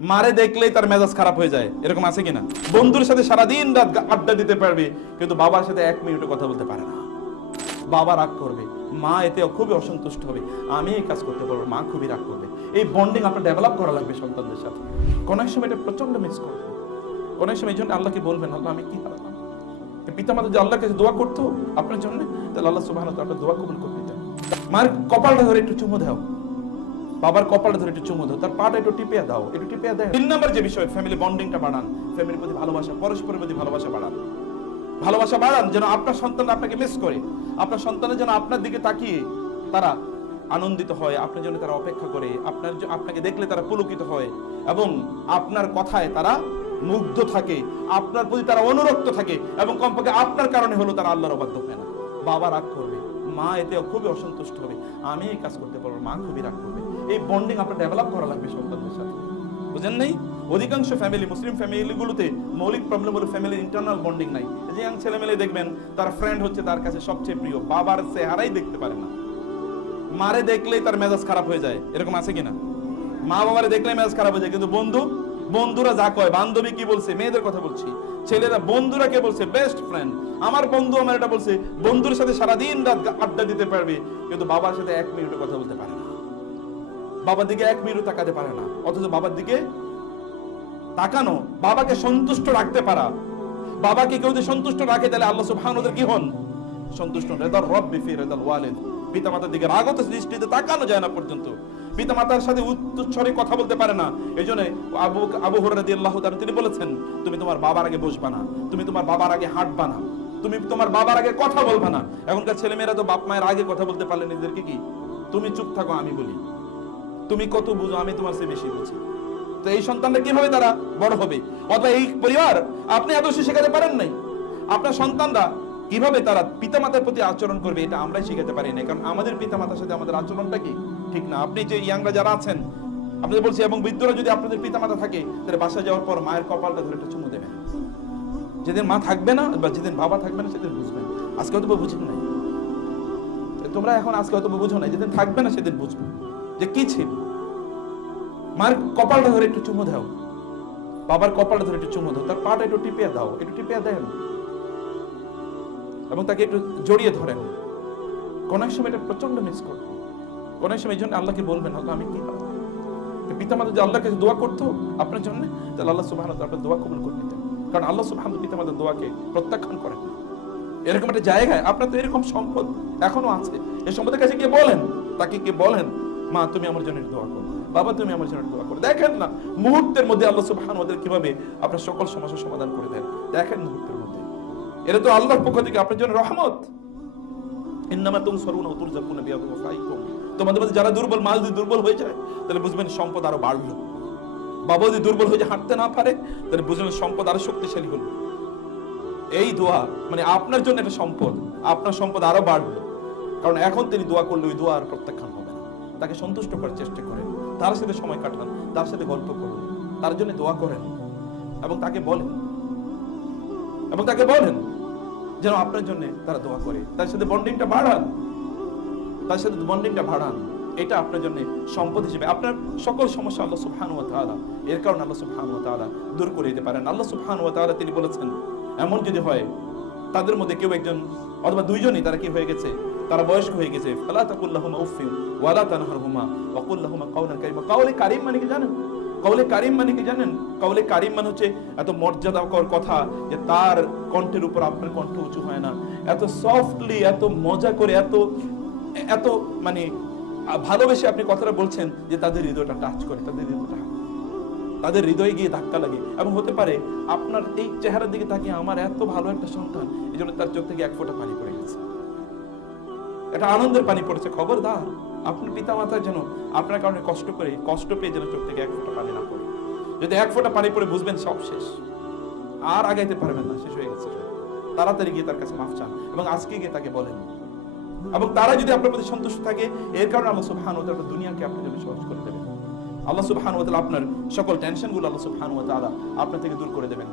মারে দেখলেই তার মেজাজ খারাপ হয়ে যায়, এরকম আছে কিনা? বন্ধুর সাথে সারাদিন রাত আড্ডা দিতে পারবে, কিন্তু বাবার সাথে 1 মিনিটও কথা বলতে পারে না। বাবা রাগ করবে, মা এতে খুবই অসন্তুষ্ট হবে। আমি এই কাজ করতে পারবো, মা খুবই রাগ করবে। এই বন্ডিং আপনার ডেভেলপ করা লাগবে সন্তানদের সাথে। কোন এক সময় এটা প্রচন্ড মিস করবে, কোন এক সময় এই জন্য আল্লাহকে বলবেন, আল্লাহ আমি কি হারালাম। পিতা মাতা যে আল্লাহর কাছে দোয়া করতো আপনার জন্য, তাহলে আল্লাহ সুবহানাহু ওয়া তাআলা দোয়া কবুল করে নিতেন। মায়ের কপালটা ধরে একটু চুমু দাও, বাবার কপালটা ধরে একটু চুমু দাও, তার পাটা একটু টিপে দাও, একটু টিপে দাও। 3 নাম্বার যে বিষয়, ফ্যামিলি বন্ডিংটা বাড়ান, ফ্যামিলির প্রতি ভালোবাসা, পরস্পরের প্রতি ভালোবাসা বাড়ান। ভালোবাসা বাড়ান যেন আপনার সন্তান আপনাকে মিস করে, আপনার সন্তানের যেন আপনার দিকে তাকিয়ে তারা আনন্দিত হয়, আপনার জন্য তারা অপেক্ষা করে, আপনাকে দেখলে তারা পুলকিত হয় এবং আপনার কথায় তারা মুগ্ধ থাকে, আপনার প্রতি তারা অনুরক্ত থাকে এবং কমপক্ষে আপনার কারণে হলো তারা আল্লাহর অবাধ্য হয় না। বাবা রাগ করবে, মা এতে খুবই অসন্তুষ্ট হবে। আমি এই কাজ করতে পারবো, মা খুবই রাগ করবে। এই বন্ডিং আপনার ডেভেলপ করা লাগবে সন্তানদের সাথে, বুঝেন নাই? অধিকাংশ ফ্যামিলি, মুসলিম ফ্যামিলিগুলোতে মৌলিক প্রবলেম হলো ফ্যামিলির ইন্টারনাল বন্ডিং নাই। যে ইয়াং ছেলেমেলে দেখবেন তার ফ্রেন্ড হচ্ছে তার কাছে সবচেয়ে প্রিয়, বাবার চেহারাই দেখতে পারে না। মারে দেখলেই তার মেজাজ খারাপ হয়ে যায়, এরকম আছে কিনা? মা বাবারে দেখলেই মেজাজ খারাপ হয়ে যায়, কিন্তু বন্ধুরা যা কয়, বান্ধবী কি বলছে, মেয়েদের কথা বলছি, ছেলেরা বন্ধুরা কে বলছে, বেস্ট ফ্রেন্ড, আমার বন্ধু আমার এটা বলছে, বন্ধুর সাথে সারাদিন রাত আড্ডা দিতে পারবে, কিন্তু বাবার সাথে 1 মিনিটও কথা বলতে পারে না। বাবার দিকে 1 মিনিটও তাকাতে পারে না। অথচ বাবার দিকে তাকানো, বাবাকে সন্তুষ্ট রাখতে পারা, বাবাকে কেউ যদি সন্তুষ্ট রাখে তাহলে আল্লাহ সুবহানাহু ওয়া তাআলা কি হন? সন্তুষ্ট হন। রিদার রাব্বি ফি রিদাল ওয়ালিদ, পিতামাতার দিকে রাগত দৃষ্টিতে তাকানো যায় না পর্যন্ত, পিতামাতার সাথে উচ্চস্বরে কথা বলতে পারে না। এইজন্য আবু হুরায়রা রাদিয়াল্লাহু তাআলা তিনি বলেছেন, তুমি তোমার বাবার আগে বসবা না, তুমি তোমার বাবার আগে হাঁটবা না, তুমি তোমার বাবার আগে কথা বলবা না। এখনকার ছেলেমেয়েরা তো বাপ মায়ের আগে কথা বলতে পারলে নিজেদেরকে কি, তুমি চুপ থাকো আমি বলি, তুমি কত বুঝো আমি তোমার চেয়ে বেশি বুঝি। তো এই সন্তানরা কিভাবে তারা বড় হবে? অথবা এই পরিবার আপনি আদর্শ শেখাতে পারেন নাই, আপনার সন্তানরা কিভাবে তারা পিতামাতার প্রতি আচরণ করবে এটা আমরাই শিখাতে পারি না, কারণ আমাদের পিতামাতার সাথে আমাদের আচরণটা কি ঠিক না। আপনি যে ইয়াংরা যারা আছেন, আপনাদের বলছি, এবং বৃদ্ধরা যদি আপনাদের পিতামাতা থাকে, তাহলে বাসা যাওয়ার পর মায়ের কপালটা ধরে একটা চুমু দেবেন। যেদিন মা থাকবে না বা যেদিন বাবা থাকবে না সেদিন বুঝবেন। আজকে হয়তো বুঝেন নাই, তোমরা এখন আজকে হয়তো বুঝো না, যেদিন থাকবে না সেদিন বুঝবে যে কি ছিল। মায়ের কপালটা ধরে একটু চুমু দাও, বাবার কপালটা ধরে একটু চুমু দাও, তার পাটা একটু টিপে দাও, একটু টিপে দেন এবং তাকে একটু জড়িয়ে ধরেন। কোন এক সময় এটা প্রচন্ড মিস করবে, কোন এক সময় এই জন্য আল্লাহকে বলবেন, আল্লাহ আমি কি হারালাম। পিতামাতা যে আল্লাহর কাছে দোয়া করতো আপনার জন্য, তাহলে আল্লাহ সুবহানাহু ওয়া তাআলা আপনার দোয়া কবুল করে নিতেন, কারণ আল্লাহ সুবহানাহু ওয়া তাআলা পিতামাতার দোয়াকে প্রত্যাখ্যান করেন না। এরকম একটা জায়গায় আপনার তো এরকম সম্পদ এখনো আছে, এই সম্পদের কাছে গিয়ে বলেন, তাকে গিয়ে বলেন, মা তুমি আমার জন্য দোয়া করো, বাবা তুমি আমার জন্য দোয়া করো। দেখেন না মুহূর্তের মধ্যে আল্লাহ সুবহানাহু ওয়া তাআলা কিভাবে আপনার সকল সমস্যার সমাধান করে দেন, দেখেন মুহূর্তের মধ্যে। এটা তো আল্লাহর পক্ষ থেকে আপনার জন্য রহমত। ইন্নামা তুনসারুনা ওয়া তুরযাকুনা বিআফওয়াইকুম, তোমাদের মধ্যে যারা দুর্বল, মা যদি দুর্বল হয়ে যায় তাহলে বুঝবেন সম্পদ আরো বাড়লো। বাবা যদি দুর্বল হয়ে যায়, হাঁটতে না পারে, তাহলে বুঝবেন সম্পদ আরো শক্তিশালী হলো। এই দোয়া মানে আপনার জন্য একটা সম্পদ, আপনার সম্পদ আরো বাড়লো, কারণ এখন তিনি দোয়া করলে ওই দোয়া আর প্রত্যাখ্যান হবে না। তাকে সন্তুষ্ট করার চেষ্টা করেন, তার সাথে সময় কাটান, তার সাথে গল্প করুন, তার জন্য দোয়া করেন এবং তাকে বলেন যেন আপনার জন্য তারা দোয়া করে, তার সাথে বন্ডিংটা বাড়ান, এটা আপনার জন্য সম্পদ হিসেবে আপনার সকল সমস্যা আল্লাহ সুবহানাহু ওয়া তাআলা এর কারণে আল্লাহ সুবহানাহু ওয়া তাআলা দূর করে দিতে পারেন। আল্লাহ সুবহানাহু ওয়া তাআলা তিনি বলেছেন, এমন যদি হয় তাদের মধ্যে কেউ একজন অথবা দুইজনই তারা কি হয়ে গেছে, তারা বয়স্ক হয়ে গেছে, ফালা তাকুল লাহুমা উফিন ওয়া লা তানহারহুমা ওয়া কুল লাহুমা কাওলান কারীমা। কাওলে কারীম মানে কি জানেন? কাওলে কারীম মানে হচ্ছে এত মর্যাদাকর কথা যে তার কণ্ঠের উপর আপনার কণ্ঠ উঁচু হয় না, এত সফটলি, এত মজা করে, এত মানে ভালোবেসে আপনি কথাটা বলছেন যে তাদের হৃদয়টা টাচ করে, তাদের হৃদয়ে গিয়ে ধাক্কা লাগে। এবং হতে পারে আপনার এই চেহারার দিকে তাকিয়ে আমার এত ভালো একটা সন্তান, এই জন্য তার চোখ থেকে 1 ফোঁটা পানি পড়ে গেছে, এটা আনন্দের পানি পড়েছে। খবরদার, আপনার পিতা মাতার যেন আপনার কারণে কষ্ট পেয়ে যেন চোখ থেকে 1 ফোঁটা পানি না পড়ে। যদি 1 ফোঁটা পানি পড়ে বুঝবেন সব শেষ, আর আগাইতে পারবেন না, শেষ হয়ে গেছে। তাড়াতাড়ি গিয়ে তার কাছে মাফ চান এবং আজকে গিয়ে তাকে বলেন, এবং তারা যদি আপনার প্রতি সন্তুষ্ট থাকে, এর কারণে আল্লাহ সুবহানাহু ওয়া তাআলা দুনিয়াকে আপনার জন্য সহজ করে দেবেন। আল্লাহ সুবহানাহু ওয়া তাআলা আপনার সকল টেনশনগুলো আল্লাহ সুবহানাহু ওয়া তাআলা আপনার থেকে দূর করে দেবেন।